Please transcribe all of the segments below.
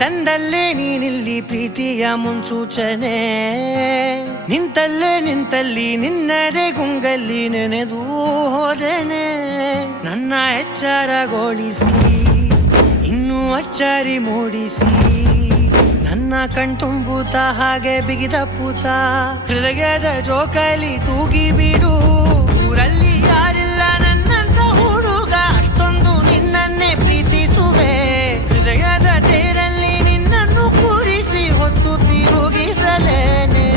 ತಂದಲ್ಲೇ ನೀನಿಲ್ಲಿ ಪ್ರೀತಿಯ ಮುನ್ಸೂಚನೆ. ನಿಂತಲ್ಲಿ ನಿನ್ನದೇ ಗುಂಗಲ್ಲಿ ನೆನೆದು ಹೋದೆನೆ. ನನ್ನ ಎಚ್ಚರಗೊಳಿಸಿ ಇನ್ನೂ ಅಚ್ಚರಿ ಮೂಡಿಸಿ ನನ್ನ ಕಣ್ತುಂಬುತ್ತ ಹಾಗೆ ಬಿಗಿದ ಪೂತ ಹೃದಯದ ಜೋಕಾಲಿ ತೂಗಿ ಬಿಡು. ಊರಲ್ಲಿ ಯಾರಿಲ್ಲ ನನ್ನಂತ ಹುಡುಗ, ಅಷ್ಟೊಂದು ನಿನ್ನನ್ನೇ ಪ್ರೀತಿಸುವೆ. ಹೃದಯದ ತೇರಲ್ಲಿ ನಿನ್ನನ್ನು ಕೂರಿಸಿ ಹೊತ್ತು ತಿರುಗಿಸಲೇನೆ.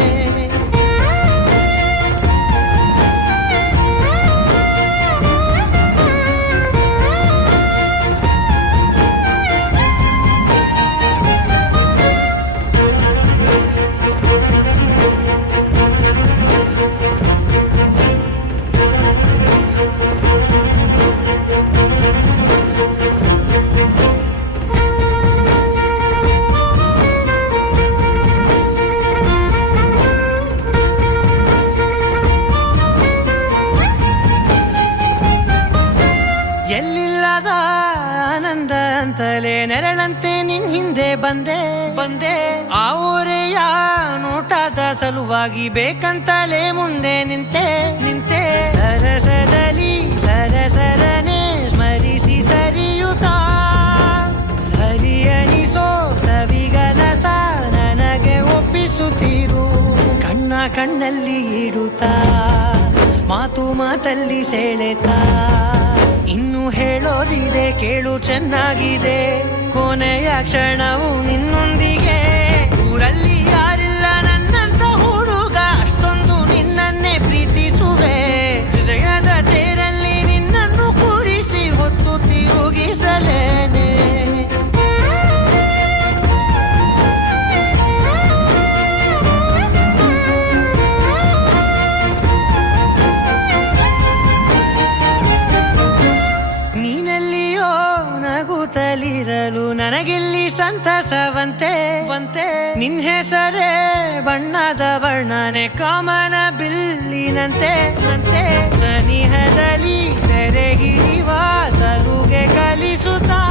ಎಲ್ಲಿಲ್ಲದ ಆನಂದ ಅಂತಲೇ ನೆರಳಂತೆ ನಿನ್ ಹಿಂದೆ ಬಂದೆ. ಆ ಊರೆಯ ನೋಟದ ಸಲುವಾಗಿ ಬೇಕಂತಲೇ ಮುಂದೆ ನಿಂತೆ. ಸರಸದಲ್ಲಿ ಸರಸರನೆ ಸ್ಮರಿಸಿ ಸರಿಯುತ್ತಾ ಸರಿಯನಿಸೋ ಸವಿಗನಸ ನನಗೆ ಒಪ್ಪಿಸುತ್ತೀರು. ಕಣ್ಣಲ್ಲಿ ಇಡುತ್ತಾ ಮಾತಲ್ಲಿ ಸೆಳೆತಾ ಇನ್ನು ಹೇಳೋದಿದೆ ಕೇಳು ಚೆನ್ನಾಗಿದೆ. ಕೊನೆಯ ಕ್ಷಣವು ನಿನ್ನೊಂದಿಗೆ. ಊರಲ್ಲಿ ಯಾರಿಲ್ಲ ನನ್ನಂತ ಹುಡುಗ, ಅಷ್ಟೊಂದು ನಿನ್ನನ್ನೇ ಪ್ರೀತಿಸುವೆ. ಹೃದಯದ ತೇರಲ್ಲಿ ನಿನ್ನನ್ನು ಕೂರಿಸಿ ಹೊತ್ತು ತಿರುಗಿಸಲೇನೆ. ನೀನೆಲ್ಲಿಯೋ ನಗುತ್ತಲಿರಲು ನನಗಿಲ್ಲಿ ಸಂತಸವಂತೆ. ನಿನ್ ಹೆಸರೇ ಬಣ್ಣದ ವರ್ಣನೆ ಕಾಮನ ಬಿಲ್ಲಿನಂತೆ. ಸನಿಹದಲ್ಲಿ ಸೆರೆ ಹಿಡಿಯುವ ಸಲುಗೆ ಕಲಿಸುತ್ತಾ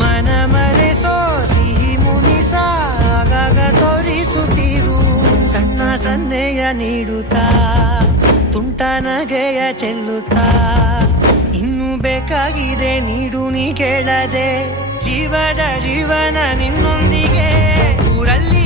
ಮನ ಮರೆಸೋ ಸಿಹಿ ಮುನಿಸ ಆಗಾಗ ತೋರಿಸುತ್ತಿರು. ಸಣ್ಣ ಸನ್ನೆಯ ನೀಡುತ್ತಾ ತುಂಟ ನಗೆಯ ಚೆಲ್ಲುತ್ತಾ ಇನ್ನು ಬೇಕಾಗಿದೆ ನೀಡು ನೀ ಕೇಳದೆ. ಜೀವನ ನಿನ್ನೊಂದಿಗೆ. ಊರಲ್ಲಿ